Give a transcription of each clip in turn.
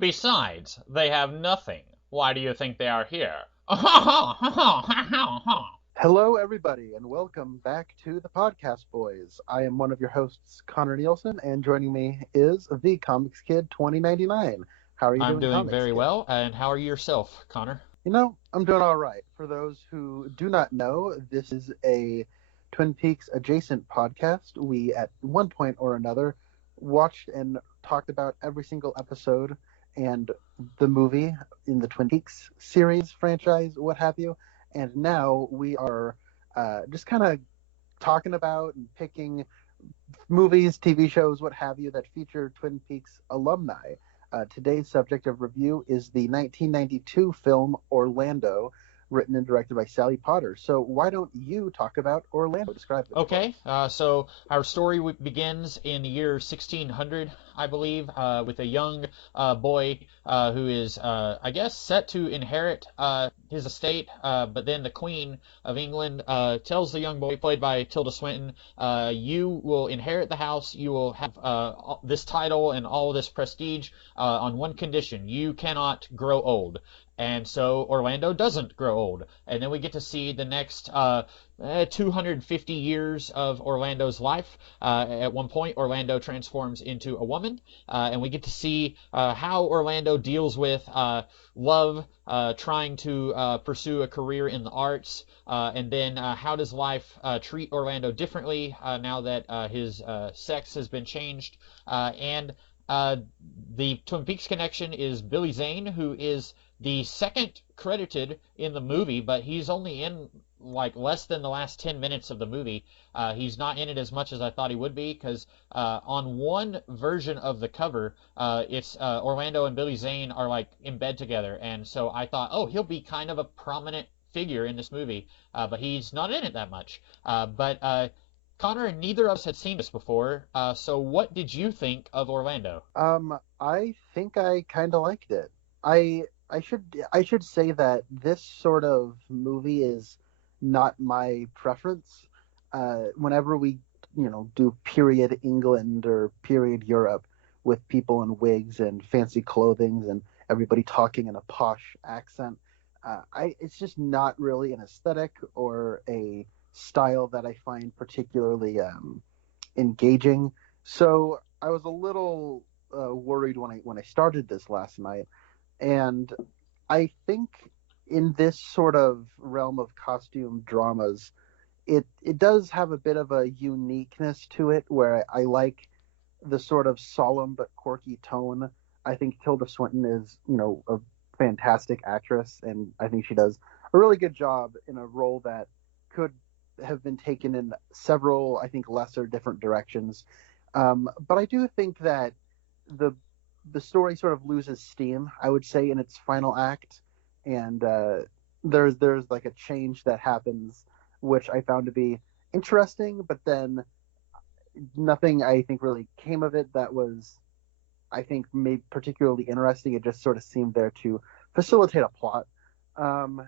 Besides, they have nothing. Why do you think they are here? Hello, everybody, and welcome back to the Podcast Boys. I am one of your hosts, Connor Nielsen, and joining me is the Comics Kid 2099. How are you I'm doing, doing Comics very Kid? well, and how are you yourself, Connor? I'm doing all right. For those who do not know, this is a Twin Peaks adjacent podcast. We, at one point or another, watched and talked about every single episode and the movie in the Twin Peaks series, franchise, what have you. And now we are just kind of talking about and picking movies, TV shows, what have you, that feature Twin Peaks alumni. Today's subject of review is the 1992 film Orlando, written and directed by Sally Potter. So why don't you talk about Orlando? Describe it for Okay, us. so our story begins in the year 1600, I believe, with a young boy who is, I guess, set to inherit his estate. But then the Queen of England tells the young boy, played by Tilda Swinton, you will inherit the house, you will have this title and all this prestige on one condition: you cannot grow old. And so Orlando doesn't grow old. And then we get to see the next 250 years of Orlando's life. At one point, Orlando transforms into a woman, and we get to see how Orlando deals with love, trying to pursue a career in the arts, and then how does life treat Orlando differently now that his sex has been changed. And the Twin Peaks connection is Billy Zane, who is the second credited in the movie, but he's only in like less than the last 10 minutes of the movie. He's not in it as much as I thought he would be, because on one version of the cover, it's Orlando and Billy Zane are like in bed together, and so I thought, oh, he'll be kind of a prominent figure in this movie, but he's not in it that much. But Connor, neither of us had seen this before, so what did you think of Orlando? I think I kind of liked it. I I should say that this sort of movie is not my preference. Whenever we do period England or period Europe with people in wigs and fancy clothing and everybody talking in a posh accent, I it's just not really an aesthetic or a style that I find particularly engaging. So I was a little worried when I started this last night, and I think in this sort of realm of costume dramas, it does have a bit of a uniqueness to it where I like the sort of solemn but quirky tone. I think Tilda Swinton is, a fantastic actress, and I think she does a really good job in a role that could have been taken in several, I think, lesser different directions. But I do think that the the story sort of loses steam, I would say, in its final act, and there's like a change that happens, which I found to be interesting, but then nothing I think really came of it that was, I think, made particularly interesting. It just sort of seemed there to facilitate a plot. Um,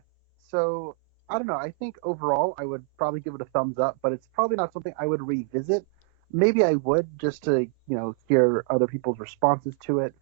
so I don't know. I think overall I would probably give it a thumbs up, but it's probably not something I would revisit. Maybe I would, just to hear other people's responses to it.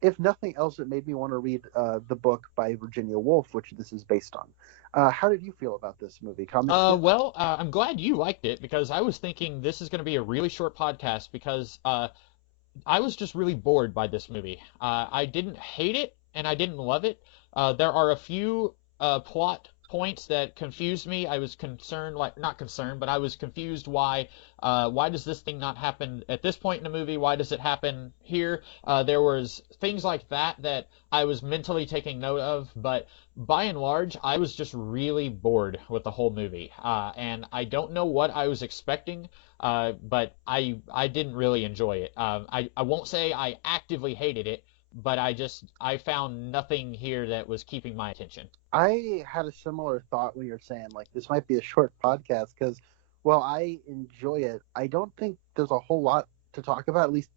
If nothing else, it made me want to read the book by Virginia Woolf, which this is based on. How did you feel about this movie, Comics Kid? I'm glad you liked it, because I was thinking this is going to be a really short podcast, because I was just really bored by this movie. I didn't hate it and I didn't love it. There are a few plot points that confused me. I was concerned, like not concerned, but I was confused why does this thing not happen at this point in the movie? Why does it happen here? There was things like that that I was mentally taking note of, but by and large, I was just really bored with the whole movie, and I don't know what I was expecting, but I didn't really enjoy it. I won't say I actively hated it, but I found nothing here that was keeping my attention. I had a similar thought when you're saying like this might be a short podcast because, while I enjoy it, I don't think there's a whole lot to talk about. At least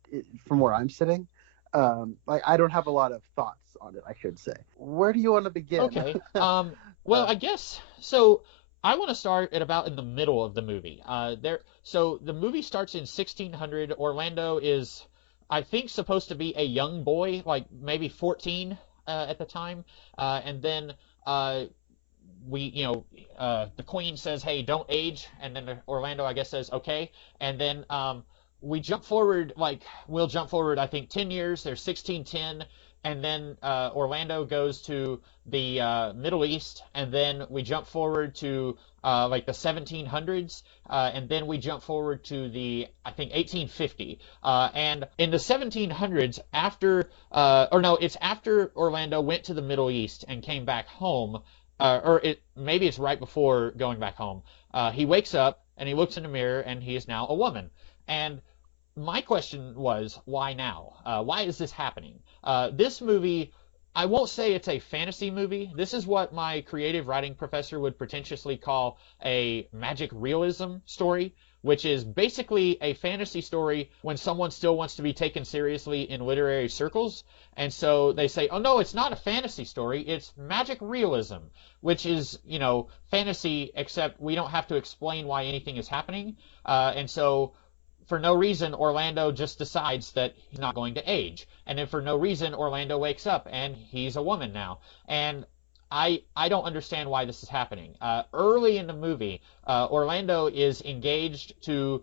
from where I'm sitting, like I don't have a lot of thoughts on it. I should say. Where do you want to begin? Okay. Well, uh, I guess so. I want to start at about in the middle of the movie. So the movie starts in 1600. Orlando is I think supposed to be a young boy, like maybe 14 at the time, and then uh, the queen says, "Hey, don't age," and then Orlando, I guess, says, "Okay," and then we jump forward, like we'll jump forward, I think 10 years. There's 1610, and then Orlando goes to the Middle East, and then we jump forward to like the 1700s, and then we jump forward to the I think 1850, and in the 1700s, or no, it's after Orlando went to the Middle East and came back home, or maybe it's right before going back home. He wakes up and he looks in the mirror and he is now a woman. And my question was, why now? Why is this happening? This movie, I won't say it's a fantasy movie. This is what my creative writing professor would pretentiously call a magic realism story, which is basically a fantasy story when someone still wants to be taken seriously in literary circles. And so they say, oh no, it's not a fantasy story, it's magic realism, which is, fantasy, except we don't have to explain why anything is happening. And so for no reason, Orlando just decides that he's not going to age. And then for no reason, Orlando wakes up and he's a woman now. And I don't understand why this is happening. Early in the movie, Orlando is engaged to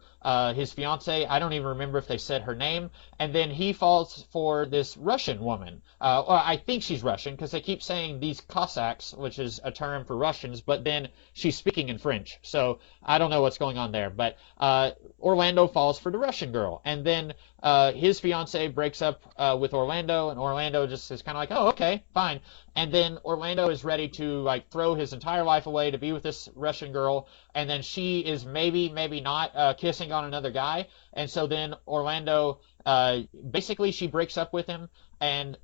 his fiance. I don't even remember if they said her name. And then he falls for this Russian woman. Or I think she's Russian because they keep saying these Cossacks, which is a term for Russians, but then she's speaking in French. So I don't know what's going on there. But Orlando falls for the Russian girl. And then his fiance breaks up with Orlando, and Orlando just is kind of like, oh, okay, fine. And then Orlando is ready to like throw his entire life away to be with this Russian girl, and then she is maybe not kissing on another guy, and so then Orlando basically she breaks up with him, and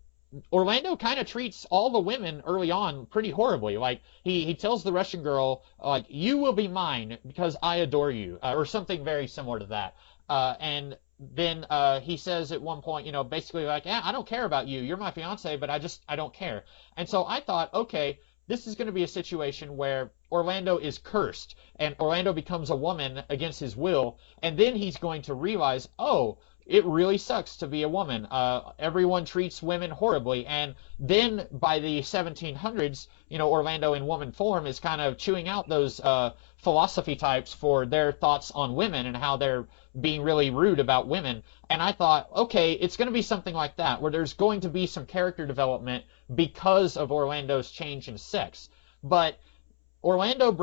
Orlando kind of treats all the women early on pretty horribly. Like he tells the Russian girl like, you will be mine because I adore you, or something very similar to that, and then he says at one point, basically like, yeah, I don't care about you. You're my fiance, but I don't care. And so I thought, okay, this is going to be a situation where Orlando is cursed and Orlando becomes a woman against his will. And then he's going to realize, oh, it really sucks to be a woman. Everyone treats women horribly. And then by the 1700s, Orlando in woman form is kind of chewing out those philosophy types for their thoughts on women and how they're being really rude about women. And I thought, okay, it's going to be something like that, where there's going to be some character development because of Orlando's change in sex. But Orlando's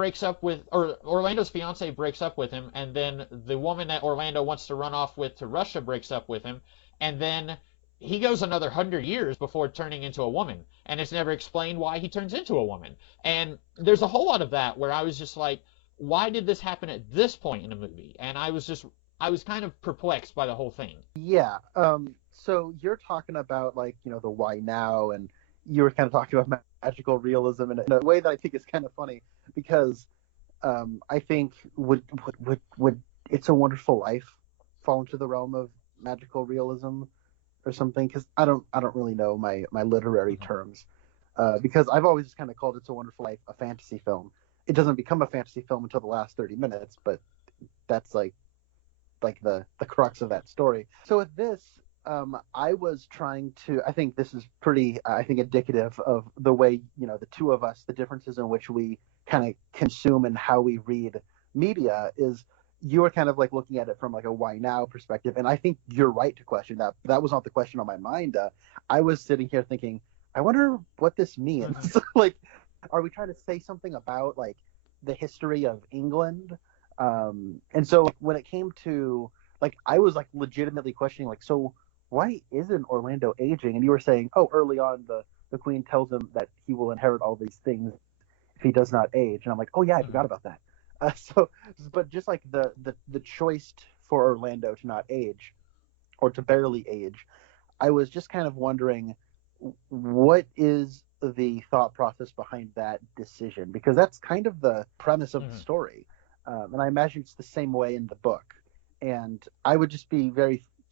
fiance breaks up with him, and then the woman that Orlando wants to run off with to Russia breaks up with him, and then he goes another 100 years before turning into a woman, and it's never explained why he turns into a woman. And there's a whole lot of that where I was just like, why did this happen at this point in the movie? And I was kind of perplexed by the whole thing. Yeah. So you're talking about like, the why now, and you were kind of talking about magical realism in a way that I think is kind of funny because I think would It's a Wonderful Life fall into the realm of magical realism or something? Because I don't really know my literary terms because I've always just kind of called It's a Wonderful Life a fantasy film. It doesn't become a fantasy film until the last 30 minutes, but that's like the crux of that story. So with this, I was trying to. I think this is pretty. I think indicative of the way the two of us, the differences in which we kind of consume and how we read media. Is you were kind of like looking at it from like a why now perspective, and I think you're right to question that. That was not the question on my mind. I was sitting here thinking, I wonder what this means. Like, are we trying to say something about like the history of England? And so when it came to like, I was like legitimately questioning like, so why isn't Orlando aging? And you were saying, oh, early on the queen tells him that he will inherit all these things if he does not age. And I'm like, oh yeah, I forgot about that. But just like the choice for Orlando to not age or to barely age, I was just kind of wondering what is the thought process behind that decision, because that's kind of the premise of the story. And I imagine it's the same way in the book. And I would just be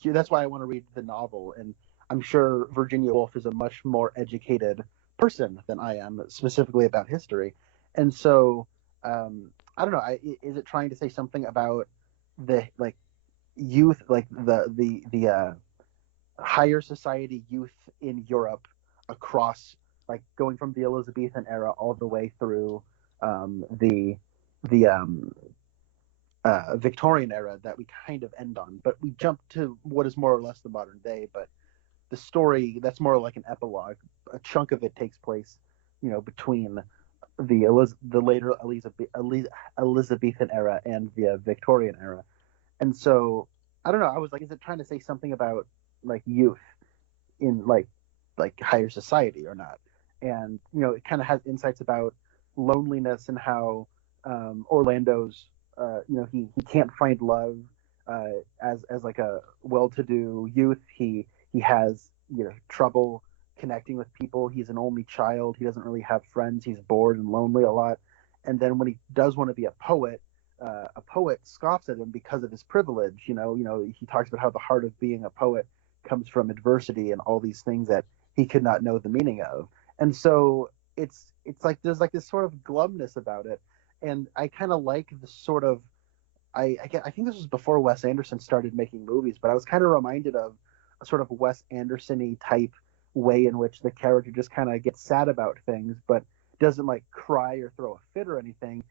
that's why I want to read the novel. And I'm sure Virginia Woolf is a much more educated person than I am, specifically about history. And so, I don't know, is it trying to say something about the like youth, like the higher society youth in Europe across, like going from the Elizabethan era all the way through the Victorian era that we kind of end on. But we jump to what is more or less the modern day. But the story, that's more like an epilogue. A chunk of it takes place, between the later Elizabethan era and the Victorian era. And so I don't know. I was like, is it trying to say something about like youth in like higher society or not? And it kind of has insights about loneliness and how Orlando's he can't find love as like a well-to-do youth. He has trouble connecting with people. He's an only child. He doesn't really have friends. He's bored and lonely a lot. And then when he does want to be a poet scoffs at him because of his privilege. He talks about how the heart of being a poet comes from adversity and all these things that he could not know the meaning of. And so it's like there's like this sort of glumness about it, and I kind of like the sort of I think this was before Wes Anderson started making movies, but I was kind of reminded of a sort of Wes Anderson-y type way in which the character just kind of gets sad about things, but doesn't like cry or throw a fit or anything.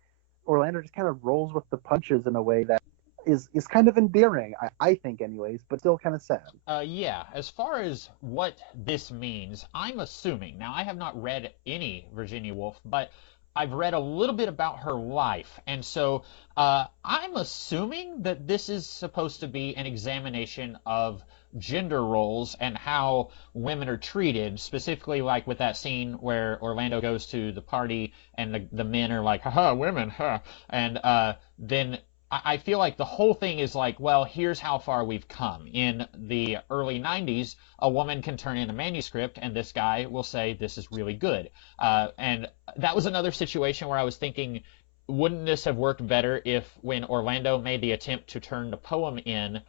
Orlando just kind of rolls with the punches in a way that is kind of endearing, I think, anyways, but still kind of sad. Yeah, as far as what this means, I'm assuming. Now, I have not read any Virginia Woolf, but I've read a little bit about her life, and so I'm assuming that this is supposed to be an examination of gender roles and how women are treated, specifically like with that scene where Orlando goes to the party and the men are like, haha, women, huh, and then I feel like the whole thing is like, well, here's how far we've come. In the early 90s, a woman can turn in a manuscript, and this guy will say, this is really good. And that was another situation where I was thinking, wouldn't this have worked better if when Orlando made the attempt to turn the poem in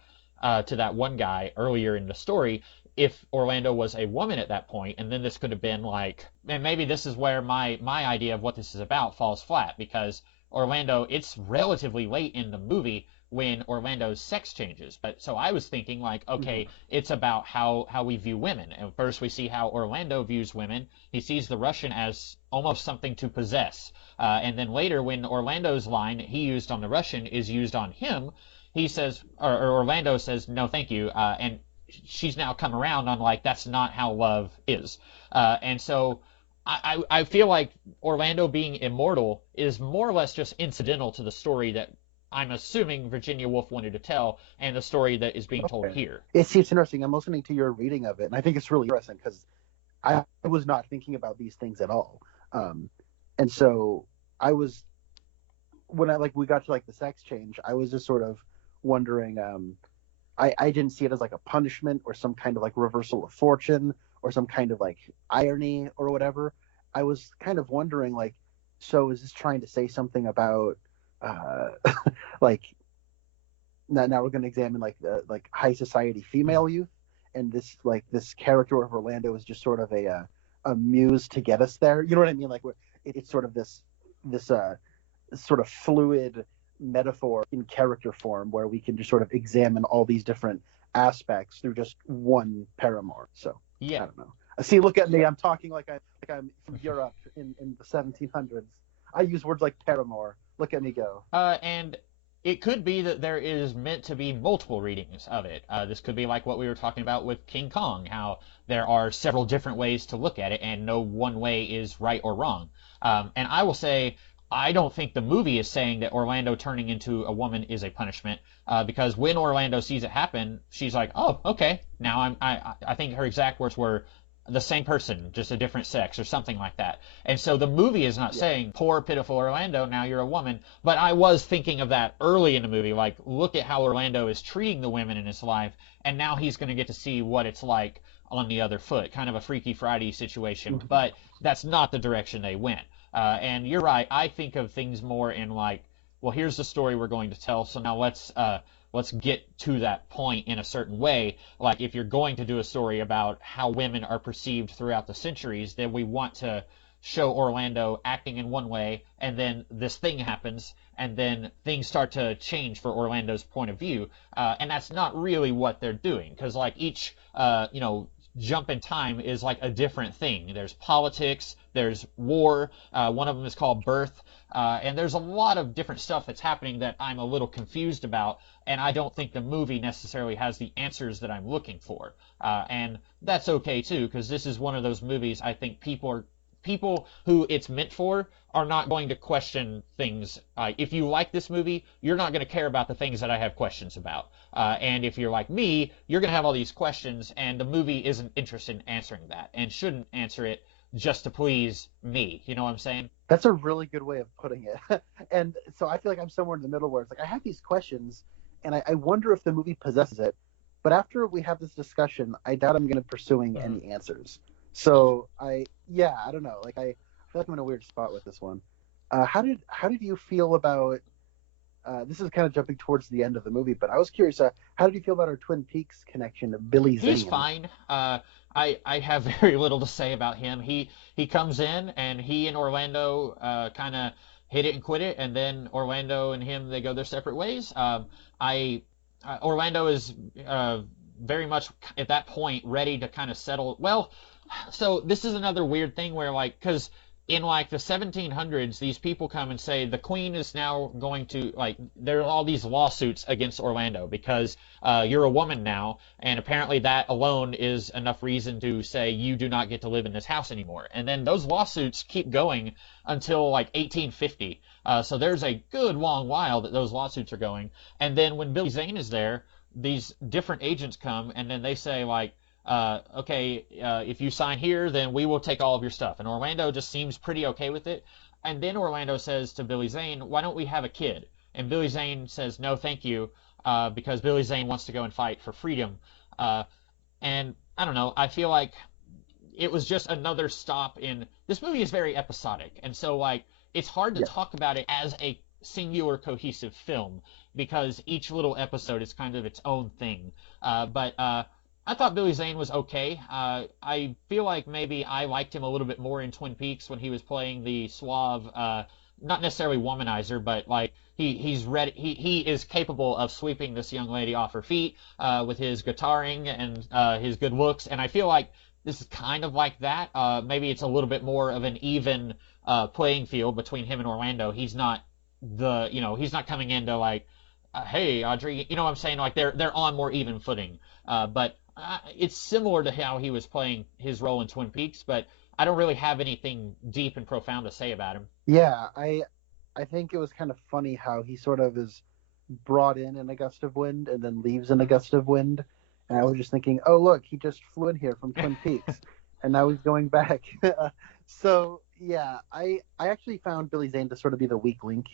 to that one guy earlier in the story, if Orlando was a woman at that point, and then this could have been like, and maybe this is where my idea of what this is about falls flat, because Orlando, it's relatively late in the movie when Orlando's sex changes. But so I was thinking like, okay, it's about how we view women. And first we see how Orlando views women. He sees the Russian as almost something to possess. And then later when Orlando's line he used on the Russian is used on him, he says, or Orlando says, no, thank you. And she's now come around on like, that's not how love is. And so I feel like Orlando being immortal is more or less just incidental to the story that I'm assuming Virginia Woolf wanted to tell, and the story that is being told here. It's interesting. I'm listening to your reading of it, and I think it's really interesting because I was not thinking about these things at all. And so I was, when we got to like the sex change, I was just sort of wondering. I didn't see it as like a punishment or some kind of like reversal of fortune or some kind of like irony or whatever. I was kind of wondering like, so is this trying to say something about like now we're going to examine like the like high society female youth, and this character of Orlando is just sort of a muse to get us there. You know what I mean? Like it's sort of this sort of fluid metaphor in character form where we can just sort of examine all these different aspects through just one paramour. So yeah, I don't know. See, look at me. I'm talking like I'm from Europe in the 1700s. I use words like paramour. Look at me go. And it could be that there is meant to be multiple readings of it. This could be like what we were talking about with King Kong, how there are several different ways to look at it, and no one way is right or wrong. And I will say, I don't think the movie is saying that Orlando turning into a woman is a punishment, because when Orlando sees it happen, she's like, oh, okay, now I think her exact words were, the same person, just a different sex or something like that. And so the movie is not saying, poor, pitiful Orlando, now you're a woman. But I was thinking of that early in the movie, like, look at how Orlando is treating the women in his life, and now he's going to get to see what it's like on the other foot, kind of a Freaky Friday situation. But that's not the direction they went. And you're right, I think of things more in like, well, here's the story we're going to tell, so now let's get to that point in a certain way. Like if you're going to do a story about how women are perceived throughout the centuries, then we want to show Orlando acting in one way, and then this thing happens, and then things start to change for Orlando's point of view, and that's not really what they're doing, because like each jump in time is like a different thing. There's politics, there's war, one of them is called Birth, and there's a lot of different stuff that's happening that I'm a little confused about, and I don't think the movie necessarily has the answers that I'm looking for. And that's okay too, because this is one of those movies I think people who it's meant for are not going to question things. If you like this movie, you're not going to care about the things that I have questions about. And if you're like me, you're going to have all these questions, and the movie isn't interested in answering that and shouldn't answer it just to please me. You know what I'm saying? That's a really good way of putting it. And so I feel like I'm somewhere in the middle where it's like I have these questions, and I wonder if the movie possesses it. But after we have this discussion, I doubt I'm going to pursuing any answers. So I don't know. Like I feel like I'm in a weird spot with this one. How did you feel about? This is kind of jumping towards the end of the movie, but I was curious. How did you feel about our Twin Peaks connection to Billy Zane? He's fine. I have very little to say about him. He comes in and he and Orlando kind of hit it and quit it, and then Orlando and him, they go their separate ways. Orlando is very much at that point ready to kind of settle. Well, so this is another weird thing where like, because in like the 1700s, these people come and say the queen is now going to, like, there are all these lawsuits against Orlando because you're a woman now, and apparently that alone is enough reason to say you do not get to live in this house anymore. And then those lawsuits keep going until like 1850. So there's a good long while that those lawsuits are going. And then when Billy Zane is there, these different agents come and then they say like, okay, if you sign here, then we will take all of your stuff. And Orlando just seems pretty okay with it. And then Orlando says to Billy Zane, why don't we have a kid? And Billy Zane says, no, thank you, because Billy Zane wants to go and fight for freedom. And I don't know, I feel like it was just another stop in, this movie is very episodic. And so like, it's hard to talk about it as a singular cohesive film because each little episode is kind of its own thing. But I thought Billy Zane was okay. I feel like maybe I liked him a little bit more in Twin Peaks when he was playing the suave, not necessarily womanizer, but like he's ready. He is capable of sweeping this young lady off her feet with his guitaring and his good looks. And I feel like this is kind of like that. Maybe it's a little bit more of an even playing field between him and Orlando. He's not he's not coming into like, hey Audrey, you know what I'm saying? Like they're on more even footing. But it's similar to how he was playing his role in Twin Peaks, but I don't really have anything deep and profound to say about him. Yeah, I think it was kind of funny how he sort of is brought in a gust of wind and then leaves in a gust of wind. And I was just thinking, oh look, he just flew in here from Twin Peaks, and now he's going back. So yeah, I actually found Billy Zane to sort of be the weak link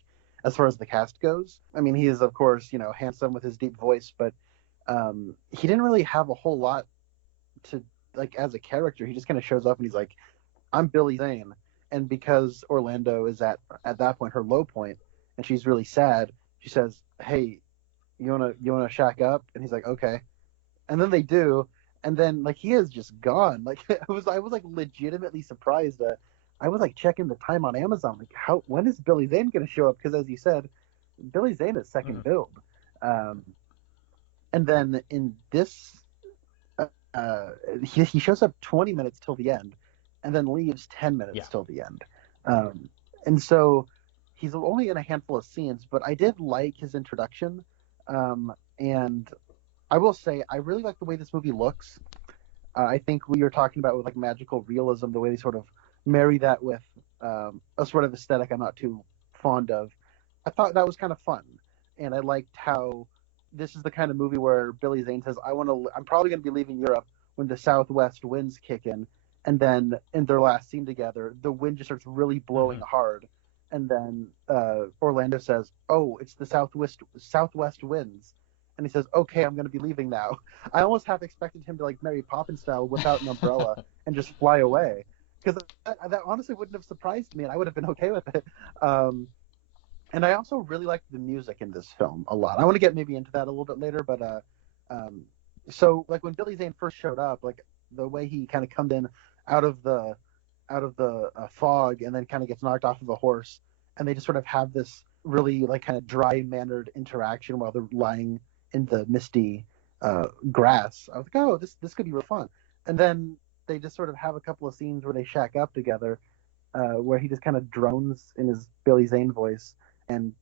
as far as the cast goes. I mean, he is of course handsome with his deep voice, but he didn't really have a whole lot to, like, as a character. He just kind of shows up and he's like, I'm Billy Zane. And because Orlando is at that point her low point and she's really sad, she says, hey, you wanna shack up? And he's like, okay. And then they do, and then like he is just gone. Like I was like legitimately surprised. I was like checking the time on Amazon, like when is Billy Zane gonna show up? Because as you said, Billy Zane is second build. And then in this, he shows up 20 minutes till the end, and then leaves 10 minutes till the end. And so he's only in a handful of scenes, but I did like his introduction. And I will say, I really like the way this movie looks. I think we were talking about with like magical realism, the way they sort of marry that with a sort of aesthetic I'm not too fond of. I thought that was kind of fun, and I liked how this is the kind of movie where Billy Zane says, I'm probably going to be leaving Europe when the southwest winds kick in. And then in their last scene together, the wind just starts really blowing hard. And then Orlando says, oh, it's the southwest winds. And he says, okay, I'm going to be leaving now. I almost half expected him to like Mary Poppins style without an umbrella and just fly away. Because that honestly wouldn't have surprised me, and I would have been okay with it. And I also really liked the music in this film a lot. I want to get maybe into that a little bit later, but so like when Billy Zane first showed up, like the way he kind of come in out of the out of the fog and then kind of gets knocked off of a horse, and they just sort of have this really like kind of dry mannered interaction while they're lying in the misty grass. I was like, oh, this could be real fun. And then they just sort of have a couple of scenes where they shack up together, where he just kind of drones in his Billy Zane voice and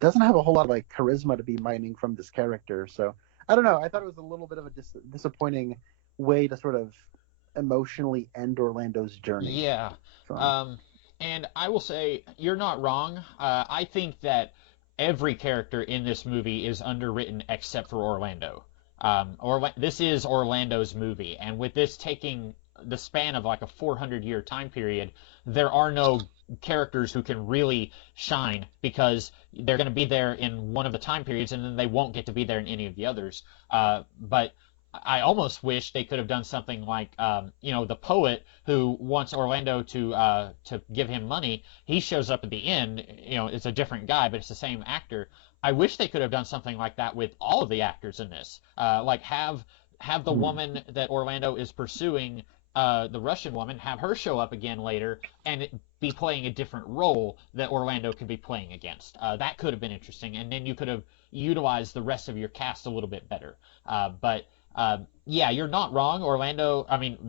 doesn't have a whole lot of like charisma to be mining from this character. So I don't know. I thought it was a little bit of a disappointing way to sort of emotionally end Orlando's journey. Yeah. And I will say you're not wrong. I think that every character in this movie is underwritten except for Orlando. This is Orlando's movie, and with this taking the span of like a 400-year time period, there are no characters who can really shine because they're going to be there in one of the time periods, and then they won't get to be there in any of the others. But I almost wish they could have done something like, the poet who wants Orlando to give him money. He shows up at the end. It's a different guy, but it's the same actor. I wish they could have done something like that with all of the actors in this. Like have the woman that Orlando is pursuing, the Russian woman, have her show up again later and be playing a different role that Orlando could be playing against. That could have been interesting, and then you could have utilized the rest of your cast a little bit better. But yeah, you're not wrong.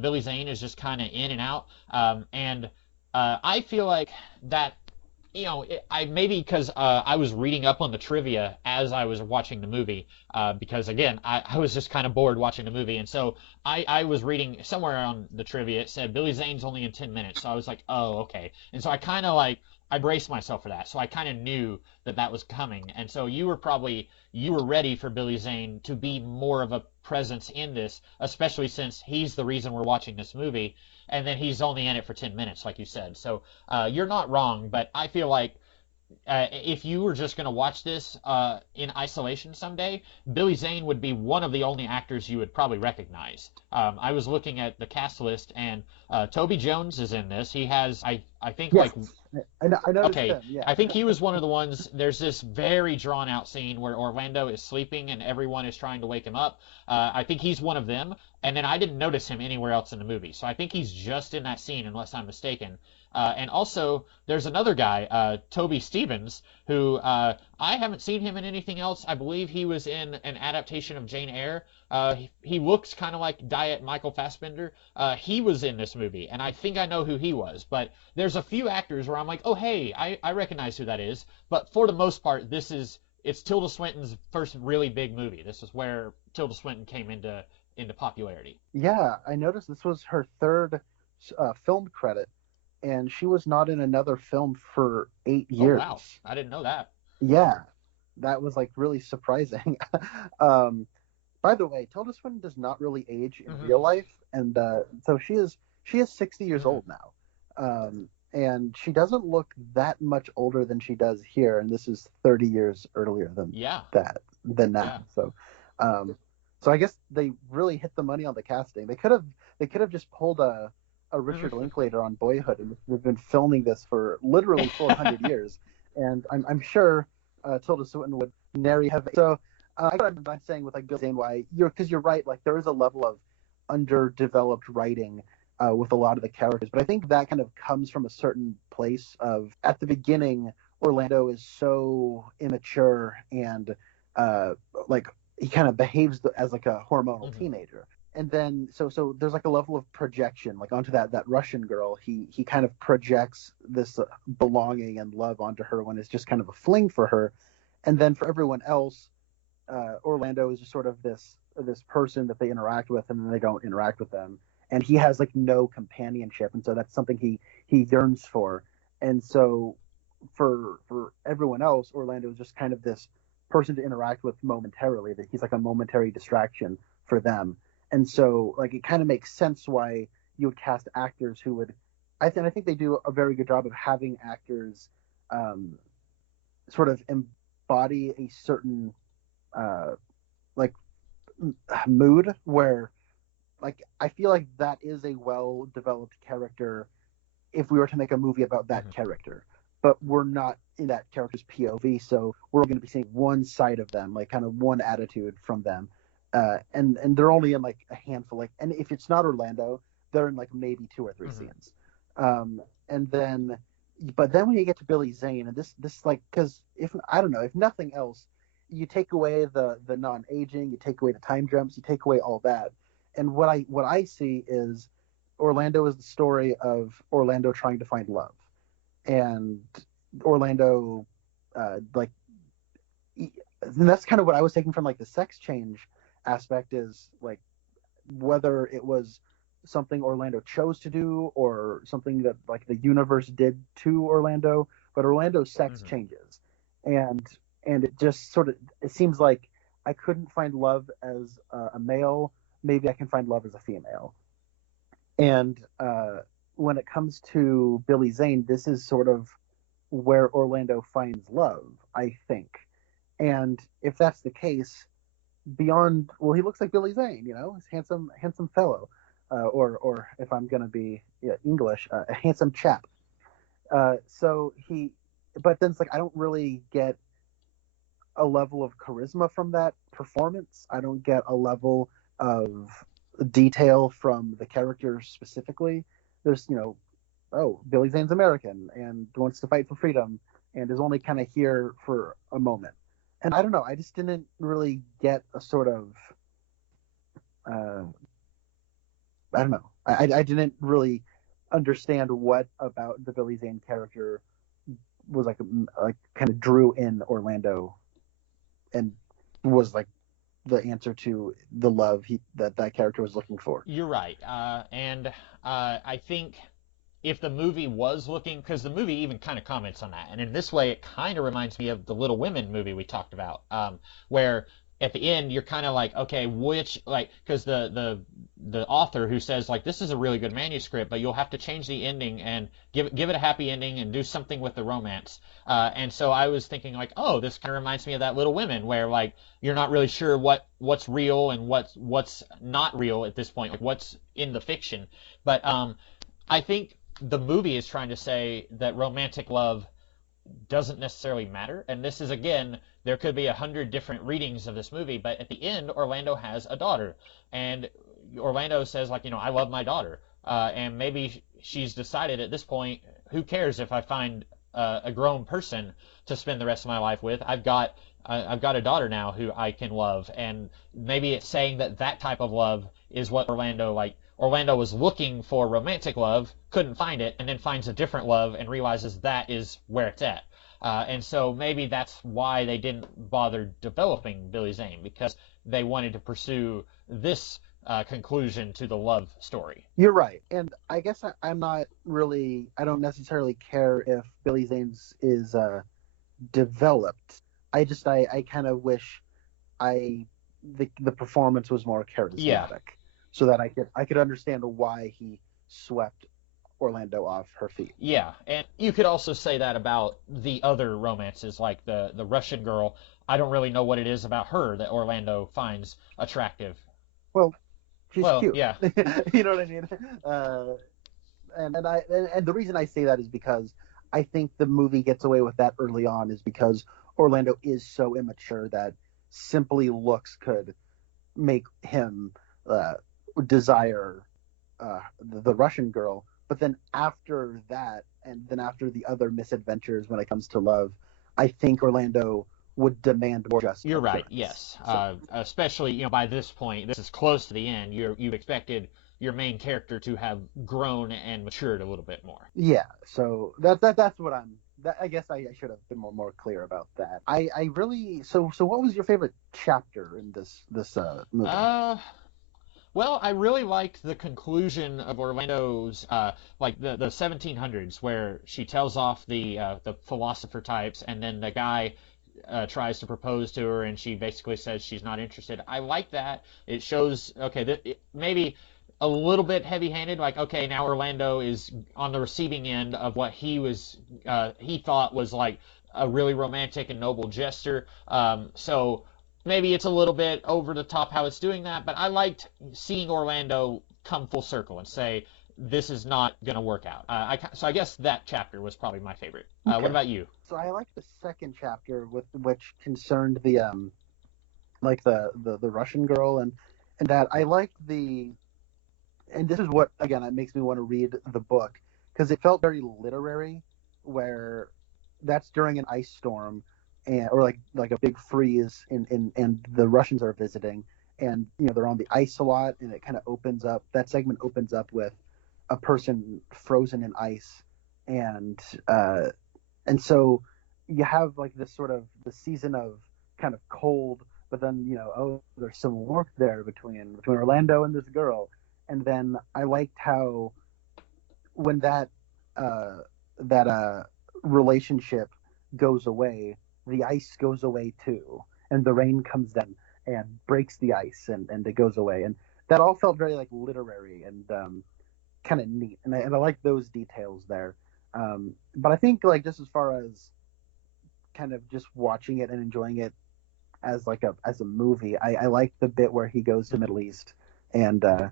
Billy Zane is just kind of in and out. And I feel like that, maybe because I was reading up on the trivia as I was watching the movie, because again, I was just kind of bored watching the movie. And so I was reading somewhere on the trivia, it said Billy Zane's only in 10 minutes. So I was like, oh, okay. And so I kind of I braced myself for that. So I kind of knew that was coming. And so you were ready for Billy Zane to be more of a presence in this, especially since he's the reason we're watching this movie, and then he's only in it for 10 minutes, like you said. So you're not wrong, but I feel like if you were just going to watch this in isolation someday, Billy Zane would be one of the only actors you would probably recognize. I was looking at the cast list, and Toby Jones is in this. He has, I think, yes. I noticed him, yeah. I think he was one of the ones. There's this very drawn out scene where Orlando is sleeping and everyone is trying to wake him up. I think he's one of them, and then I didn't notice him anywhere else in the movie. So I think he's just in that scene, unless I'm mistaken. And also, there's another guy, Toby Stevens, who I haven't seen him in anything else. I believe he was in an adaptation of Jane Eyre. He looks kind of like Diet Michael Fassbender. He was in this movie, and I think I know who he was. But there's a few actors where I'm like, oh, hey, I recognize who that is. But for the most part, it's Tilda Swinton's first really big movie. This is where Tilda Swinton came into popularity. Yeah, I noticed this was her third film credit, and she was not in another film for 8 years. Oh, wow. I didn't know that. Yeah, that was really surprising. By the way, Tilda Swinton does not really age in real life, and so she is 60 years old now, and she doesn't look that much older than she does here, and this is 30 years earlier than that. Yeah. So I guess they really hit the money on the casting. They could have just pulled a Richard Linklater on Boyhood, and they've been filming this for literally 400 years, and I'm sure Tilda Swinton would nary have. So I got what I'm saying with Bill Zane, because you're right, there is a level of underdeveloped writing with a lot of the characters, but I think that kind of comes from a certain place of, at the beginning, Orlando is so immature and he kind of behaves as a hormonal teenager. And then so there's a level of projection onto that Russian girl. He kind of projects this belonging and love onto her when it's just kind of a fling for her. And then for everyone else, Orlando is just sort of this person that they interact with, and then they don't interact with them. And he has no companionship, and so that's something he yearns for. And so for everyone else, Orlando is just kind of this person to interact with momentarily, that he's a momentary distraction for them. And so it kind of makes sense why you would cast actors who would, I think they do a very good job of having actors sort of embody a certain mood where I feel like that is a well-developed character if we were to make a movie about that character. But we're not in that character's POV, so we're going to be seeing one side of them, kind of one attitude from them. And they're only in a handful, and if it's not Orlando, they're in maybe 2 or 3 scenes. And then, but then when you get to Billy Zane, and this like, because if I don't know, if nothing else, you take away the non-aging, you take away the time jumps, you take away all that, and what I see is Orlando is the story of Orlando trying to find love, and Orlando, like, and that's kind of what I was taking from like the sex change aspect, is like whether it was something Orlando chose to do or something that like the universe did to Orlando, but Orlando's sex Hmm. changes, and it just sort of, it seems like I couldn't find love as a male. Maybe I can find love as a female. And when it comes to Billy Zane, this is sort of where Orlando finds love, I think. And if that's the case, beyond, well, he looks like Billy Zane, he's handsome fellow, or if I'm gonna be, yeah, English, a handsome chap. So he, but then it's like I don't really get a level of charisma from that performance. I don't get a level of detail from the characters specifically. There's, oh, Billy Zane's American and wants to fight for freedom and is only kind of here for a moment. And I don't know, I just didn't really get a sort of, uh, I don't know, I didn't really understand what about the Billy Zane character was like kind of drew in Orlando and was like the answer to the love that character was looking for. You're right. And I think if the movie was looking, because the movie even kind of comments on that, and in this way, it kind of reminds me of the Little Women movie we talked about, where at the end you're kind of like, okay, which, like, because the author who says like this is a really good manuscript, but you'll have to change the ending and give it a happy ending and do something with the romance. And so I was thinking like, oh, this kind of reminds me of that Little Women, where like you're not really sure what's real and what's not real at this point, like what's in the fiction. But I think the movie is trying to say that romantic love doesn't necessarily matter. And this is, again, there could be 100 different readings of this movie, but at the end, Orlando has a daughter. And Orlando says, like, I love my daughter. And maybe she's decided at this point, who cares if I find a grown person to spend the rest of my life with? I've got a daughter now who I can love, and maybe it's saying that that type of love is what Orlando was looking for romantic love, couldn't find it, and then finds a different love and realizes that is where it's at. And so maybe that's why they didn't bother developing Billy Zane, because they wanted to pursue this conclusion to the love story. You're right, and I guess I'm not really. I don't necessarily care if Billy Zane's is developed. I kind of wish I the performance was more Yeah, charismatic, so that I could understand why he swept Orlando off her feet. yeah, and you could also say that about the other romances, like the Russian girl. I don't really know what it is about her that Orlando finds attractive. Well, she's Well, cute. yeah, You know what I mean? Uh, and the reason I say that is because I think the movie gets away with that early on, is because Orlando is so immature that simply looks could make him uh, desire the Russian girl. But then after that, and then after the other misadventures when it comes to love, I think Orlando would demand more just you're right. appearance. Yes, So especially by this point, this is close to the end. You've expected your main character to have grown and matured a little bit more. yeah, so that's what I'm. I guess I should have been more clear about that. I really, so what was your favorite chapter in this movie? Uh, Well, I really liked the conclusion of Orlando's, like the 1700s, where she tells off the philosopher types, and then the guy tries to propose to her, and she basically says she's not interested. I like that. It shows, okay, maybe a little bit heavy-handed, like, okay, now Orlando is on the receiving end of what he thought was like a really romantic and noble gesture. So maybe it's a little bit over the top how it's doing that, but I liked seeing Orlando come full circle and say this is not going to work out. So I guess that chapter was probably my favorite. What Okay, about you? so I like the second chapter, with which concerned the like the Russian girl, and that I liked the, and this is what, again, it makes me want to read the book, because it felt very literary, where that's during an ice storm, and or like a big freeze and the Russians are visiting, and they're on the ice a lot, and it kind of opens up. That segment opens up with a person frozen in ice, and uh, and so you have like this sort of the season of kind of cold, but then oh, there's some warmth there between Orlando and this girl, and then I liked how when uh, that relationship goes away, the ice goes away too, and the rain comes down and breaks the ice, and it goes away, and that all felt very like literary and kind of neat, and I like those details there. But I think like just as far as kind of just watching it and enjoying it as like a movie, I like the bit where he goes to Middle East, and I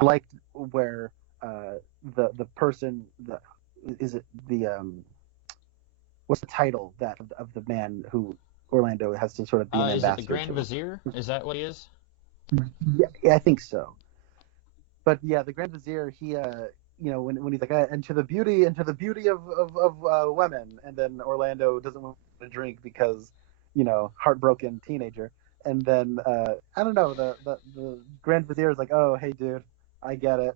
liked where the person the is it the what's the title that of the man who Orlando has to sort of be an Is it the ambassador Grand to? Vizier? Is that what he is? Yeah, I think so. But yeah, the Grand Vizier, he when he's like, into the beauty of women, and then Orlando doesn't want to drink because heartbroken teenager, and then I don't know, the Grand Vizier is like, oh hey dude, I get it.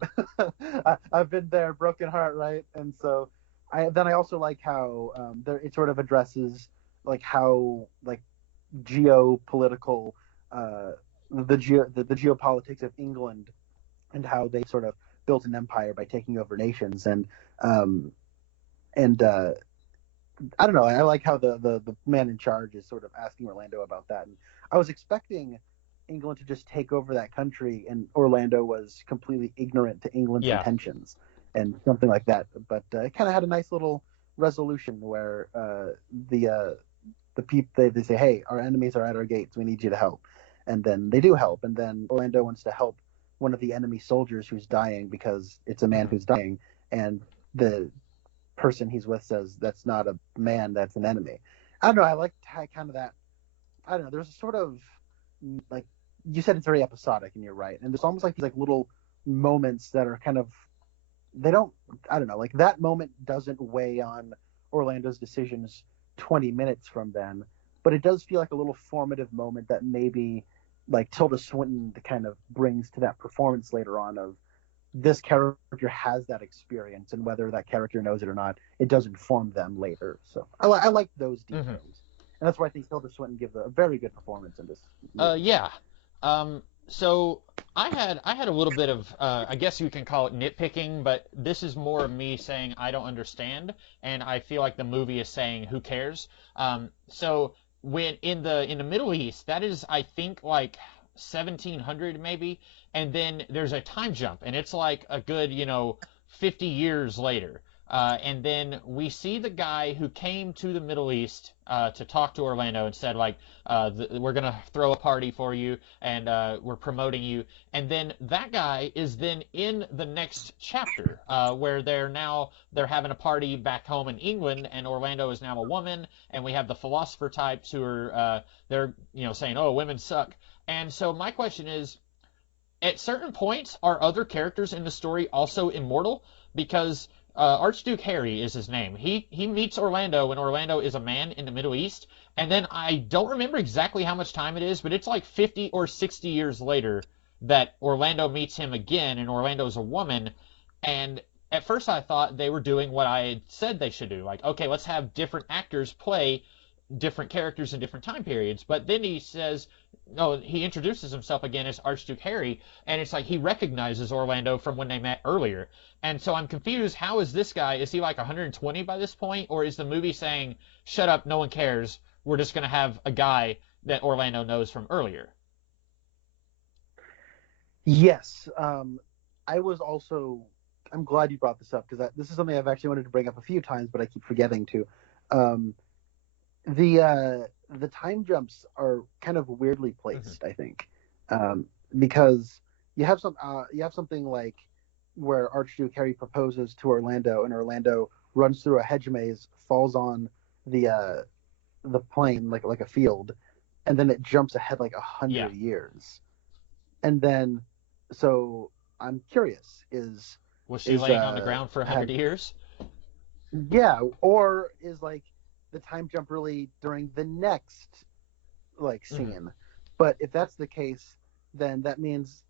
I've been there, broken heart, right? And so I also like how there it sort of addresses like how like geopolitical the geopolitics of England, and how they sort of built an empire by taking over nations, um, and I don't know. I like how the man in charge is sort of asking Orlando about that, and I was expecting England to just take over that country, and Orlando was completely ignorant to England's Yeah. intentions and something like that. But it kind of had a nice little resolution where the people they say, hey, our enemies are at our gates, we need you to help, and then they do help, and then Orlando wants to help one of the enemy soldiers who's dying because it's a man who's dying, and the person he's with says that's not a man, that's an enemy. I don't know. I like kind of that. I don't know. There's a sort of like you said, it's very episodic, and you're right. And there's almost like these like little moments that are kind of they don't. I don't know. Like that moment doesn't weigh on Orlando's decisions 20 minutes from then, but it does feel like a little formative moment that maybe like Tilda Swinton kind of brings to that performance later on of this character has that experience, and whether that character knows it or not, it does inform them later. So I like those details, and that's why I think Tilda Swinton gives a very good performance in this movie. Yeah. So I had a little bit of I guess you can call it nitpicking, but this is more of me saying I don't understand, and I feel like the movie is saying who cares. So when in the Middle East, that is I think like 1700 maybe, and then there's a time jump, and it's like a good 50 years later. And then we see the guy who came to the Middle East to talk to Orlando and said, like, we're going to throw a party for you, and we're promoting you. And then that guy is then in the next chapter where they're having a party back home in England, and Orlando is now a woman, and we have the philosopher types who are they're saying, oh, women suck. And so my question is, at certain points, are other characters in the story also immortal? Because Archduke Harry is his name. He meets Orlando when Orlando is a man in the Middle East, and then I don't remember exactly how much time it is, but it's like 50 or 60 years later that Orlando meets him again, and Orlando's a woman. And at first I thought they were doing what I had said they should do. Like, okay, let's have different actors play different characters in different time periods. But then he says, no, he introduces himself again as Archduke Harry, and it's like he recognizes Orlando from when they met earlier. And so I'm confused. How is this guy? Is he like 120 by this point? Or is the movie saying, shut up, no one cares. We're just going to have a guy that Orlando knows from earlier? Yes, I was also. I'm glad you brought this up because this is something I've actually wanted to bring up a few times, but I keep forgetting to. Um, the time jumps are kind of weirdly placed, I think, because you have something like where Archduke Harry proposes to Orlando, and Orlando runs through a hedge maze, falls on the plain like a field, and then it jumps ahead like 100 years, and then so I'm curious Was she laying on the ground for 100 years? Yeah, or is like the time jump really during the next like Hmm. scene? But if that's the case, then that means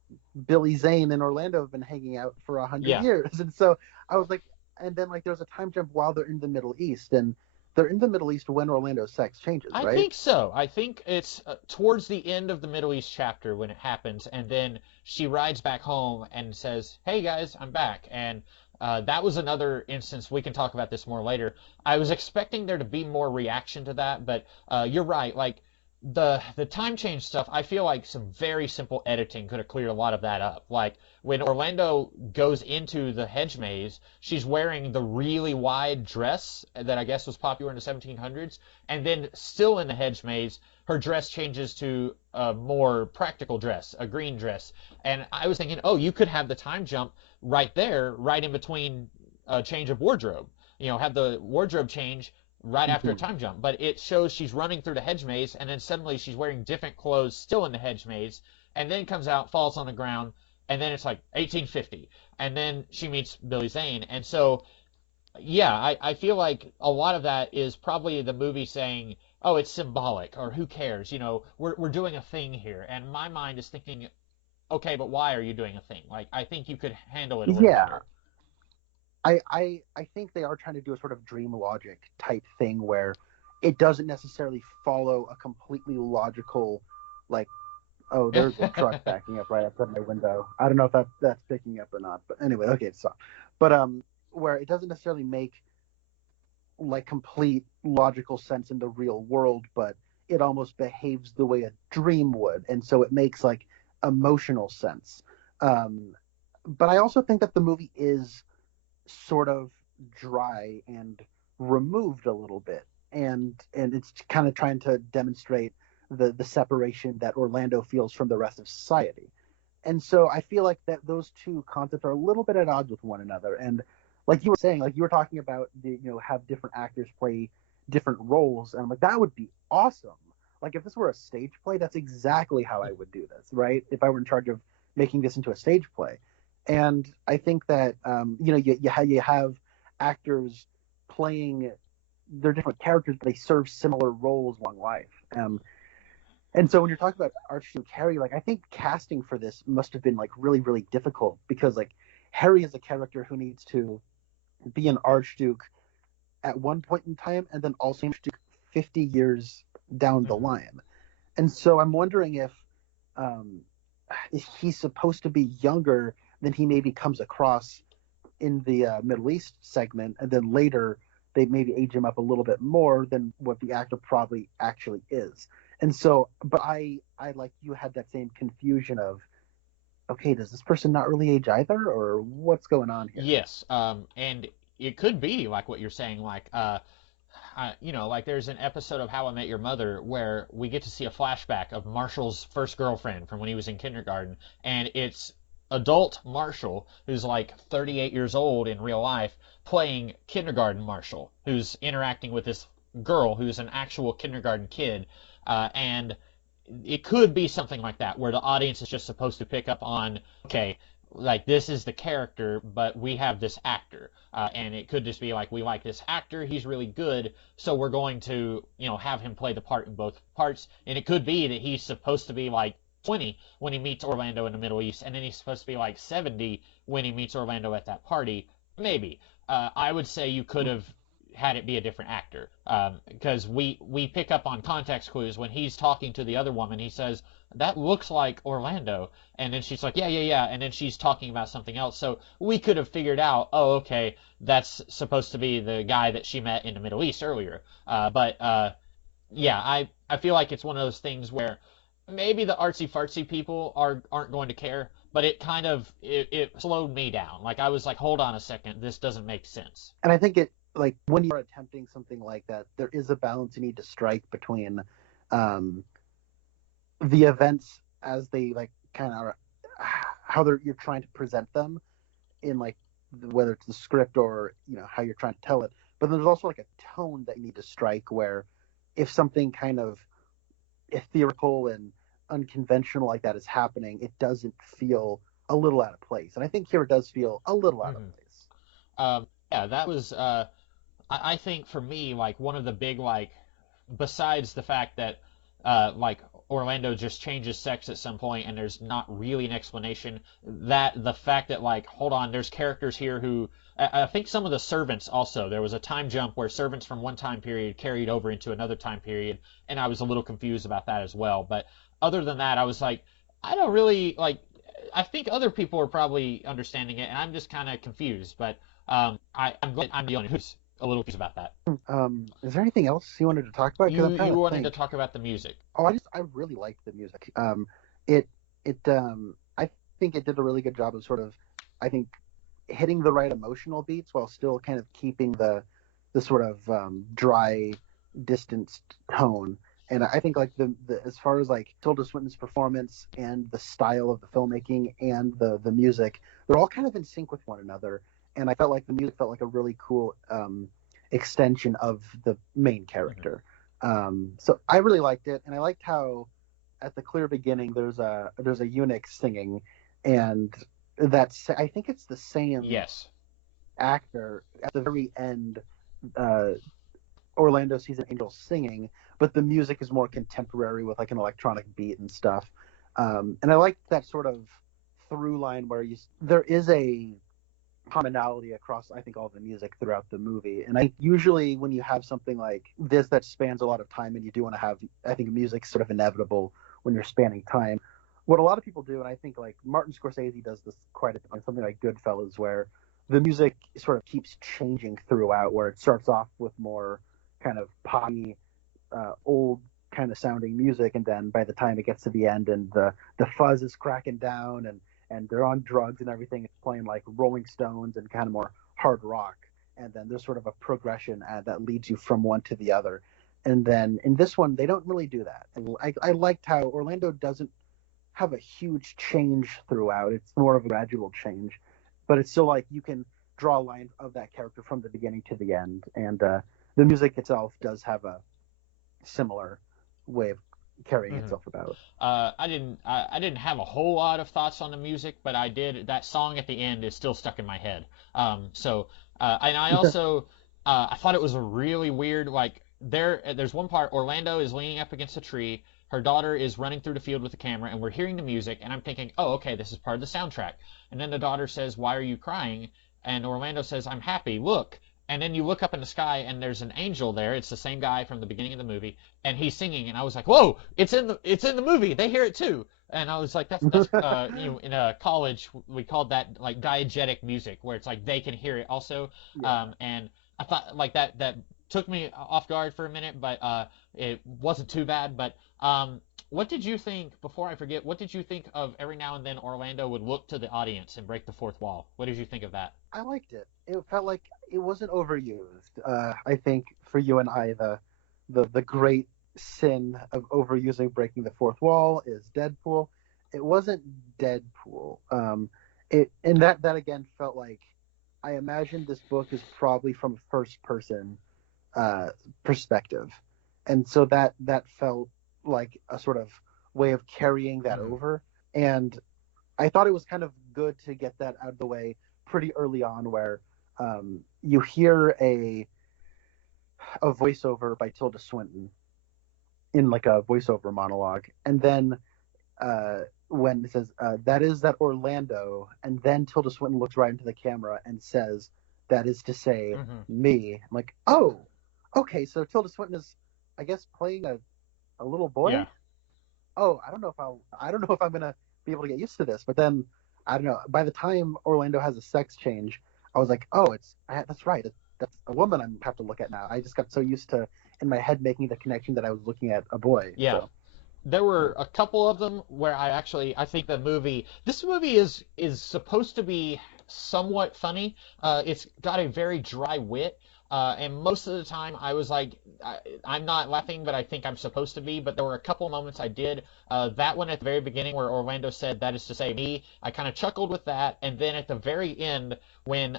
Billy Zane and Orlando have been hanging out for 100 years, and so I was like, and then like there's a time jump while they're in the Middle East, and they're in the Middle East when Orlando's sex changes, I right? think so. I think it's towards the end of the Middle East chapter when it happens, and then she rides back home and says, "Hey guys, I'm back." And that was another instance. We can talk about this more later. I was expecting there to be more reaction to that, but you're right. Like the time change stuff, I feel like some very simple editing could have cleared a lot of that up. Like when Orlando goes into the hedge maze, she's wearing the really wide dress that I guess was popular in the 1700s, and then still in the hedge maze, her dress changes to a more practical dress, a green dress. And I was thinking, oh, you could have the time jump right there, right in between a change of wardrobe. Have the wardrobe change right after a Hmm. time jump. But it shows she's running through the hedge maze, and then suddenly she's wearing different clothes still in the hedge maze, and then comes out, falls on the ground, and then it's like 1850. And then she meets Billy Zane. And so yeah, I feel like a lot of that is probably the movie saying, "Oh, it's symbolic," or "Who cares?" We're doing a thing here, and my mind is thinking, "Okay, but why are you doing a thing?" Like, I think you could handle it a little Yeah, better. I think they are trying to do a sort of dream logic type thing where it doesn't necessarily follow a completely logical, like, oh, there's a truck backing up right outside my window. I don't know if that's picking up or not, but anyway, okay, it's so. But where it doesn't necessarily make like complete logical sense in the real world, but it almost behaves the way a dream would, and so it makes like emotional sense. Um, but I also think that the movie is sort of dry and removed a little bit, and it's kind of trying to demonstrate the separation that Orlando feels from the rest of society. And so I feel like that those two concepts are a little bit at odds with one another. And like you were saying, like you were talking about have different actors play different roles, and I'm like that would be awesome. Like if this were a stage play, that's exactly how I would do this, right? If I were in charge of making this into a stage play. And I think that you have actors playing their different characters, but they serve similar roles along life. And so when you're talking about Archduke Harry, like I think casting for this must have been like really, really difficult because like Harry is a character who needs to be an Archduke at one point in time and then also Archduke 50 years down the Hmm. line. And so I'm wondering um, if he's supposed to be younger than he maybe comes across in the Middle East segment, and then later they maybe age him up a little bit more than what the actor probably actually is. And so, but I like you had that same confusion of, okay, does this person not really age either, or what's going on here? Yes, and it could be like what you're saying, like like there's an episode of How I Met Your Mother where we get to see a flashback of Marshall's first girlfriend from when he was in kindergarten, and it's adult Marshall, who's like 38 years old in real life, playing kindergarten Marshall, who's interacting with this girl who's an actual kindergarten kid, and it could be something like that where the audience is just supposed to pick up on, okay, like this is the character, but we have this actor, and it could just be like we like this actor, he's really good, so we're going to have him play the part in both parts, and it could be that he's supposed to be like 20 when he meets Orlando in the Middle East, and then he's supposed to be like 70 when he meets Orlando at that party. Maybe. I would say you could have had it be a different actor, because we pick up on context clues when he's talking to the other woman. He says that looks like Orlando, and then she's like, yeah, yeah, yeah, and then she's talking about something else. So we could have figured out, oh, okay, that's supposed to be the guy that she met in the Middle East earlier. But yeah, I feel like it's one of those things where maybe the artsy fartsy people aren't going to care, but it slowed me down. Like I was like, hold on a second, this doesn't make sense. And I think it like when you're attempting something like that, there is a balance you need to strike between um, the events as they like kind of how they're you're trying to present them in like whether it's the script or how you're trying to tell it, but there's also like a tone that you need to strike where if something kind of ethereal and unconventional like that is happening, it doesn't feel a little out of place, and I think here it does feel a little out of Hmm. place. Yeah, that was. I think for me, like one of the big like besides the fact that like Orlando just changes sex at some point and there's not really an explanation, that the fact that like hold on, there's characters here who I think some of the servants also, there was a time jump where servants from one time period carried over into another time period, and I was a little confused about that as well. But other than that, I was like, I don't really like. I think other people are probably understanding it, and I'm just kind of confused. But I'm glad I'm the only who's a little confused about that. Is there anything else you wanted to talk about? Because I'm trying You to wanted to think. talk about the music. Oh, I really liked the music. It I think it did a really good job of sort of, I think, hitting the right emotional beats while still kind of keeping the sort of dry, distanced tone. And I think like the as far as like Tilda Swinton's performance and the style of the filmmaking and the music, they're all kind of in sync with one another. And I felt like the music felt like a really cool extension of the main character. So I really liked it, and I liked how at the clear beginning there's a eunuch singing, and that's I think it's the same Yes. actor at the very end. Uh, Orlando sees an angel singing, but the music is more contemporary with like an electronic beat and stuff. And I like that sort of through line where there is a commonality across I think all the music throughout the movie. And I usually when you have something like this that spans a lot of time and you do want to have I think music sort of inevitable when you're spanning time. What a lot of people do, and I think like Martin Scorsese does this quite a bit on something like Goodfellas, where the music sort of keeps changing throughout, where it starts off with more kind of poppy, old kind of sounding music, and then by the time it gets to the end and the fuzz is cracking down and they're on drugs and everything, it's playing like Rolling Stones and kind of more hard rock, and then there's sort of a progression that leads you from one to the other. And then in this one, they don't really do that. And I liked how Orlando doesn't have a huge change throughout. It's more of a gradual change, but it's still like you can draw a line of that character from the beginning to the end. And the music itself does have a similar way of carrying Hmm. itself about. I didn't have a whole lot of thoughts on the music, but I did. That song at the end is still stuck in my head. And I also I thought it was a really weird like there's one part Orlando is leaning up against a tree. Her daughter is running through the field with the camera, and we're hearing the music, and I'm thinking, oh, okay, this is part of the soundtrack. And then the daughter says, "Why are you crying?" And Orlando says, "I'm happy. Look." And then you look up in the sky, and there's an angel there. It's the same guy from the beginning of the movie, and he's singing, and I was like, "Whoa! It's in the movie. They hear it too." And I was like, "That's in college we called that like diegetic music, where it's like they can hear it also." Yeah. And I thought like that took me off guard for a minute, but it wasn't too bad. But what did you think? Before I forget, what did you think of every now and then Orlando would look to the audience and break the fourth wall? What did you think of that? I liked it. It felt like it wasn't overused. I think for you and I, the great sin of overusing breaking the fourth wall is Deadpool. It wasn't Deadpool. It and that again felt like I imagined this book is probably from a first person uh, perspective, and so that felt like a sort of way of carrying that Hmm. over. And I thought it was kind of good to get that out of the way pretty early on, where you hear a voiceover by Tilda Swinton in like a voiceover monologue, and then when it says that is that Orlando, and then Tilda Swinton looks right into the camera and says, "That is to say, Hmm. me." I'm like, oh, okay, so Tilda Swinton is, I guess, playing a little boy. Yeah. Oh, I don't know if I'm gonna be able to get used to this. But then I don't know. By the time Orlando has a sex change, I was like, oh, that's right. That's a woman I have to look at now. I just got so used to in my head making the connection that I was looking at a boy. Yeah. So There were a couple of them where I think this movie is supposed to be somewhat funny. It's got a very dry wit. And most of the time I was like I'm not laughing, but I think I'm supposed to be. But there were a couple of moments I did. That one at the very beginning where Orlando said that is to say me, I kind of chuckled with that. And then at the very end when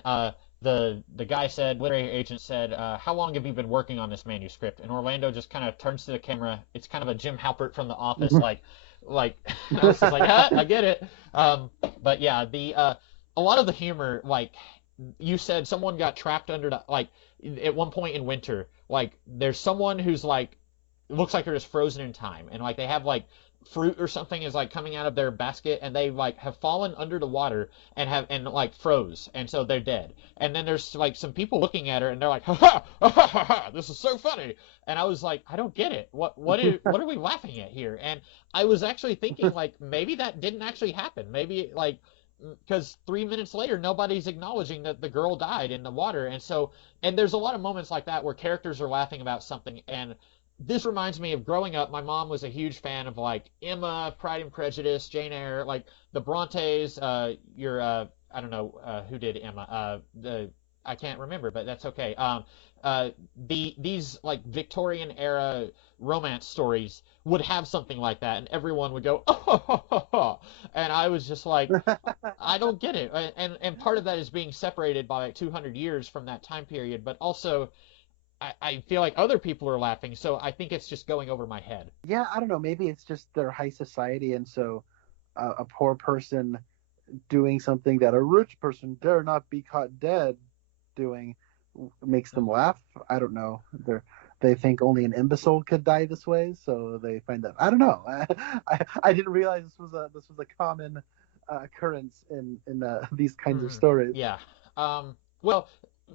the guy said, literary agent said, "How long have you been working on this manuscript?" And Orlando just kind of turns to the camera. It's kind of a Jim Halpert from The Office, like I was just like, huh, I get it. But yeah, the a lot of the humor, like you said someone got trapped under the, like, at one point in winter, like there's someone who's like looks like they're just frozen in time, and like they have like fruit or something is like coming out of their basket, and they like have fallen under the water and like froze, and so they're dead. And then there's like some people looking at her, and they're like, ha ha ha ha ha, ha, this is so funny. And I was like, I don't get it. What are we laughing at here? And I was actually thinking like maybe that didn't actually happen. Maybe like because 3 minutes later nobody's acknowledging that the girl died in the water. And so, and there's a lot of moments like that where characters are laughing about something. And this reminds me of growing up. My mom was a huge fan of like Emma, Pride and Prejudice, Jane Eyre, like the Brontes. I don't know who did Emma. I can't remember, but that's okay. These like Victorian era romance stories would have something like that, and everyone would go, oh, and I was just like, I don't get it. And part of that is being separated by like 200 years from that time period, but also I feel like other people are laughing, so I think it's just going over my head. Yeah, I don't know. Maybe it's just their high society, and so a poor person doing something that a rich person dare not be caught dead doing makes them laugh. I don't know. They think only an imbecile could die this way, so they find that. I don't know. I didn't realize this was a common occurrence in these kinds of stories. Yeah. Well,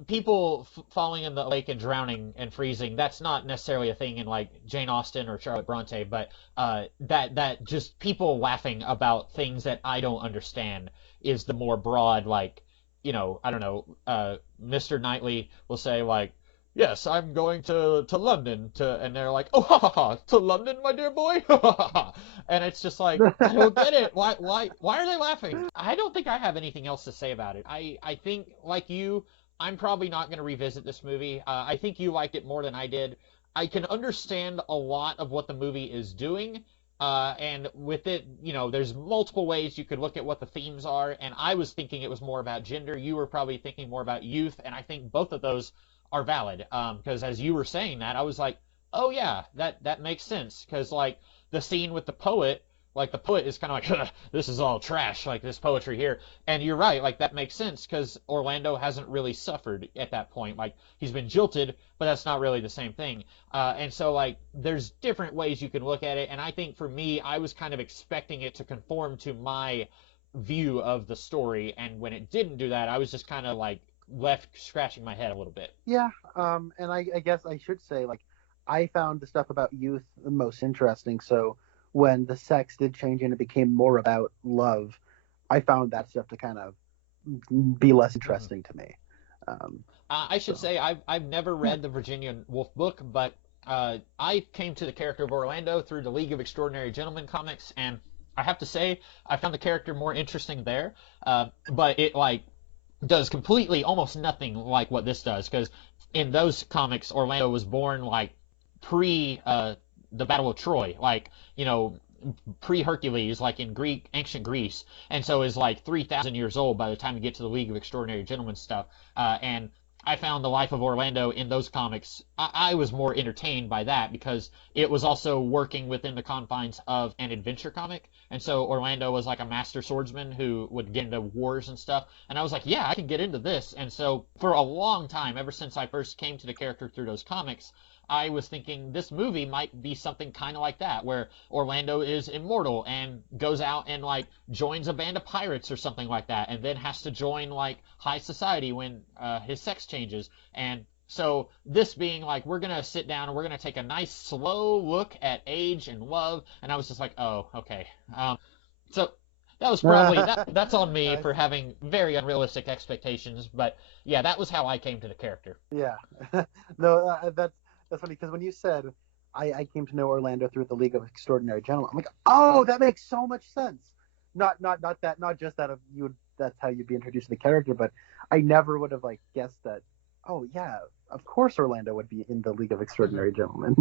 people falling in the lake and drowning and freezing, that's not necessarily a thing in like Jane Austen or Charlotte Bronte, but that just people laughing about things that I don't understand is the more broad, like, I don't know, Mr. Knightley will say like, yes, I'm going to London and they're like, oh, ha ha ha, to London, my dear boy, ha ha ha, and it's just like, I don't get it. Why are they laughing? I don't think I have anything else to say about it. I think like you, I'm probably not going to revisit this movie. I think you liked it more than I did. I can understand a lot of what the movie is doing. And with it, there's multiple ways you could look at what the themes are. And I was thinking it was more about gender. You were probably thinking more about youth. And I think both of those are valid. Because as you were saying that, I was like, oh yeah, that makes sense. Because like the scene with the poet, like the poet is kind of like, this is all trash, like this poetry here. And you're right, like that makes sense because Orlando hasn't really suffered at that point. Like he's been jilted, but that's not really the same thing. And so like there's different ways you can look at it. And I think for me, I was kind of expecting it to conform to my view of the story. And when it didn't do that, I was just kind of like left scratching my head a little bit. Yeah, and I guess I should say like I found the stuff about youth the most interesting. So when the sex did change and it became more about love, I found that stuff to kind of be less interesting to me. I should say I've never read the Virginia Woolf book, but I came to the character of Orlando through the League of Extraordinary Gentlemen comics, and I have to say I found the character more interesting there. But it like does completely almost nothing like what this does, because in those comics Orlando was born like pre the Battle of Troy, like pre Hercules, like in ancient Greece, and so is like 3,000 years old by the time you get to the League of Extraordinary Gentlemen stuff. And I found the life of Orlando in those comics. I was more entertained by that because it was also working within the confines of an adventure comic. And so Orlando was like a master swordsman who would get into wars and stuff. And I was like, yeah, I can get into this. And so for a long time, ever since I first came to the character through those comics, I was thinking this movie might be something kind of like that, where Orlando is immortal and goes out and like joins a band of pirates or something like that, and then has to join like high society when his sex changes. And so this being like, we're gonna sit down and we're gonna take a nice slow look at age and love, and I was just like, oh, okay. So that was probably that's on me for having very unrealistic expectations, but yeah, that was how I came to the character. Yeah, no, that's funny because when you said I came to know Orlando through the League of Extraordinary Gentlemen, I'm like, oh, that makes so much sense. Not just that of you. That's how you'd be introduced to the character, but I never would have like guessed that. Oh yeah, of course Orlando would be in the League of Extraordinary Gentlemen.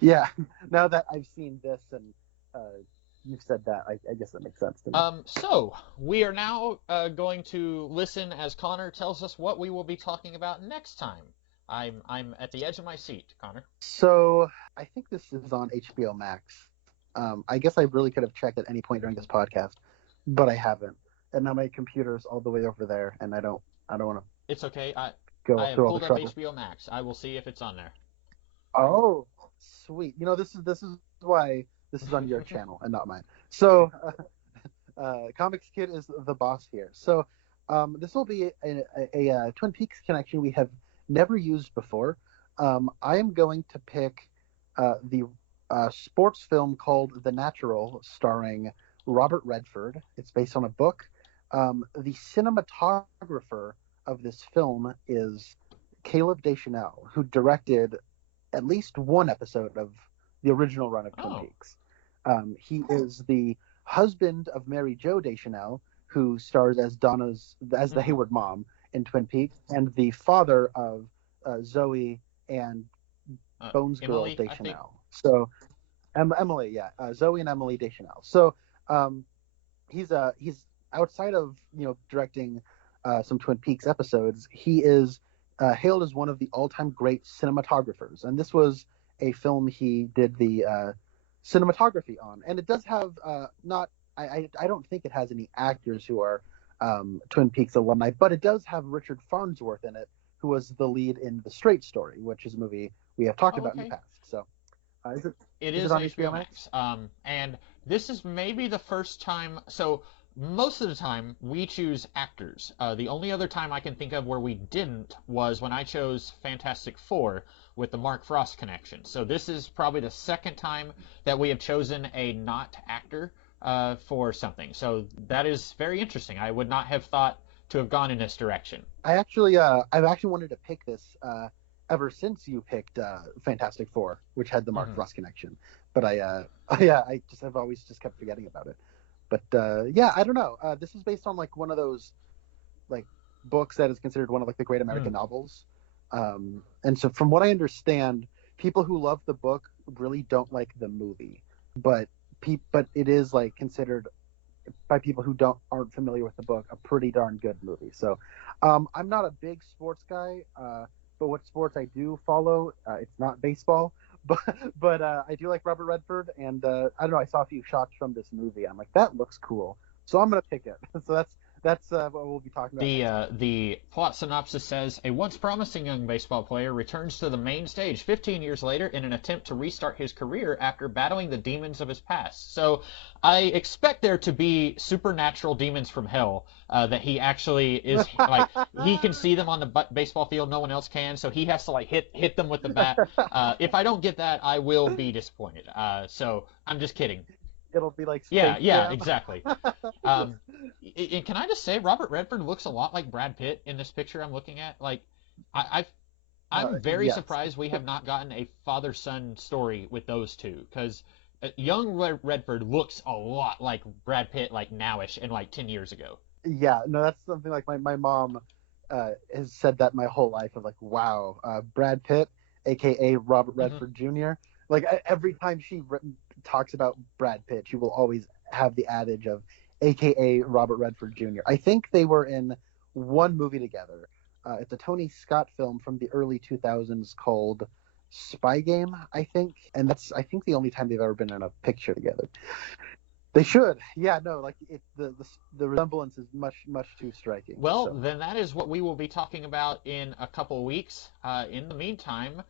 Yeah, now that I've seen this and you've said that, I guess that makes sense to me. So we are now going to listen as Connor tells us what we will be talking about next time. I'm at the edge of my seat, Connor. So I think this is on HBO Max. I guess I really could have checked at any point during this podcast, but I haven't. And now my computer's all the way over there, and I don't I don't want to It's okay. go I have through all the pulled up trouble. HBO Max. I will see if it's on there. Oh, sweet. This is why this is on your channel and not mine. So, Comics Kid is the boss here. So, this will be a Twin Peaks connection we have never used before. I am going to pick the sports film called The Natural, starring Robert Redford. It's based on a book. The cinematographer of this film is Caleb Deschanel, who directed at least one episode of the original run of Twin Oh. Peaks. He is the husband of Mary Jo Deschanel, who stars as the Hayward mom in Twin Peaks, and the father of Zoe and Bones Girl Emily, I think. Deschanel. So Emily, yeah, Zoe and Emily Deschanel. So he's outside of directing some Twin Peaks episodes. He is hailed as one of the all-time great cinematographers, and this was a film he did the cinematography on. And it does have not I don't think it has any actors who are Twin Peaks alumni, but it does have Richard Farnsworth in it, who was the lead in The Straight Story, which is a movie we have talked about in the past. So It is is it on HBO Max. And this is maybe the first time. So most of the time we choose actors. The only other time I can think of where we didn't was when I chose Fantastic Four with the Mark Frost connection. So this is probably the second time that we have chosen a not actor for something. So that is very interesting. I would not have thought to have gone in this direction. I've actually wanted to pick this ever since you picked Fantastic Four, which had the Mark Frost connection. But I just have always just kept forgetting about it. But yeah, I don't know. This is based on like one of those like books that is considered one of like the great American novels. And so from what I understand, people who love the book really don't like the movie, but it is like considered by people who aren't familiar with the book a pretty darn good movie. So I'm not a big sports guy, but what sports I do follow, it's not baseball, but I do like Robert Redford, and I don't know, I saw a few shots from this movie. I'm like, that looks cool, so I'm gonna pick it. So that's what we'll be talking about. The plot synopsis says a once promising young baseball player returns to the main stage 15 years later in an attempt to restart his career after battling the demons of his past. So I expect there to be supernatural demons from hell that he actually is like he can see them on the baseball field, no one else can, so he has to like hit them with the bat. If I don't get that, I will be disappointed. So I'm just kidding. It'll be like yeah, Jam. exactly. And can I just say, Robert Redford looks a lot like Brad Pitt in this picture I'm looking at. Like, I'm very yes. surprised we have not gotten a father-son story with those two, because young Redford looks a lot like Brad Pitt, like nowish, and like 10 years ago. Yeah, no, that's something like my mom has said that my whole life of like, wow, Brad Pitt, aka Robert Redford Jr. Like every time she talks about Brad Pitt, she will always have the adage of aka Robert Redford Jr. I think they were in one movie together. It's a Tony Scott film from the early 2000s called Spy Game, I think, and that's I think the only time they've ever been in a picture together. They should, yeah, no, like the resemblance is much too striking. Well, so. Then that is what we will be talking about in a couple of weeks. In the meantime,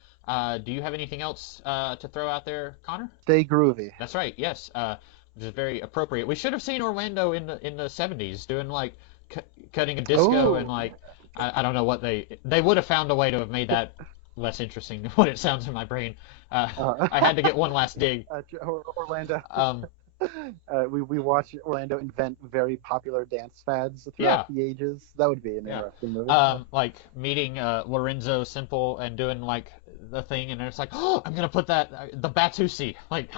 do you have anything else to throw out there, Connor? Stay groovy. That's right. Yes, which is very appropriate. We should have seen Orlando in the 70s doing like cutting a disco and like I don't know what they would have found a way to have made that less interesting than what it sounds in my brain. I had to get one last dig. Orlando. We watch Orlando invent very popular dance fads throughout the ages. That would be an interesting movie. Like meeting Lorenzo Simple and doing like the thing, and it's like, oh, I'm gonna put that the Batusi like.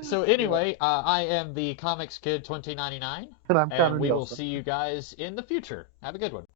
So anyway, I am the Comics Kid 2099, and I'm Connor we Nielsen. will see you guys in the future. Have a good one.